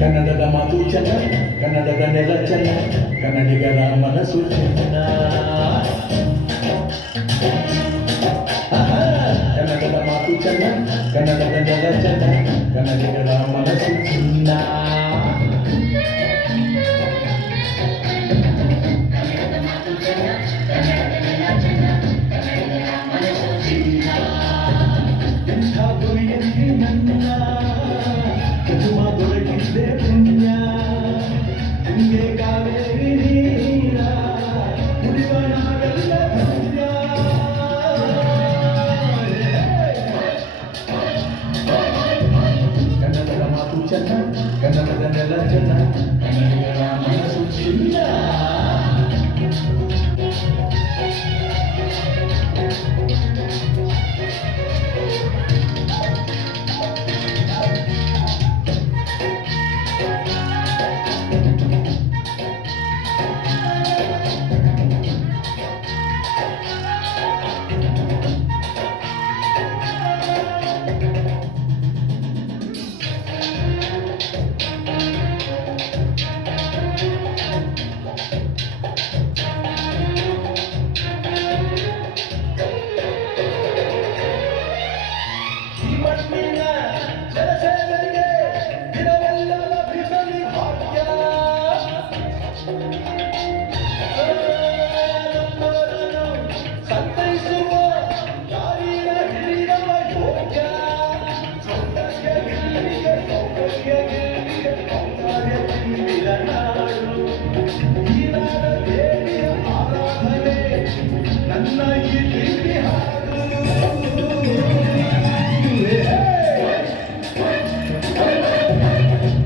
ಕನ್ನಡದ ಮಾತು ಚೆನ್ನ, ಕನ್ನಡದ ನೆಲ ಚೆನ್ನ, ಕನ್ನಡಿಗರ ಮನಸ್ಸು ಚೆನ್ನ. ಕನ್ನಡದ ಮಾತು ಚೆನ್ನ, ಕನ್ನಡದ ನೆಲ ಚೆನ್ನ, ಕನ್ನಡಿಗರ ಮನಸ್ಸು ಚಿನ್ನ. ಎಂಥ ಗುರಿಯಲ್ಲಿ ನನ್ನ ಜನ್ಮ ದೊರಕಿದೆ ಪುಣ್ಯ, ನಿಂಗೆ ಕಾವೇರಿ ನೀರ ಕುಡಿಯುವ ನಾವೆಲ್ಲ ಧನ್ಯ. ಕನ್ನಡದ ಮಾತು ಚೆನ್ನ, ಕನ್ನಡದ ನೆಲ ಚೆನ್ನ, ಕನ್ನಡಿಗರ ಮನಸ್ಸು ಚಿನ್ನ.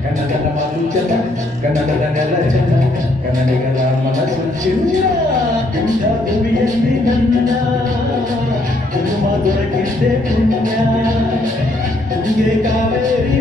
ಕನ್ನಡದ ಮಾತು ಚೆನ್ನ, ಕನ್ನಡದ ನೆಲ ಚೆನ್ನ, ಕನ್ನಡಿಗರ ಮನಸ್ಸು ಚಿನ್ನ. ಇಂಥ ಭೂಮಿಯಲ್ಲಿ ನನ್ನ ಜನ್ಮ ದೊರಕಿದ್ದೆ ಪುಣ್ಯ, ನಿಂಗೆ ಕಾವೇರಿ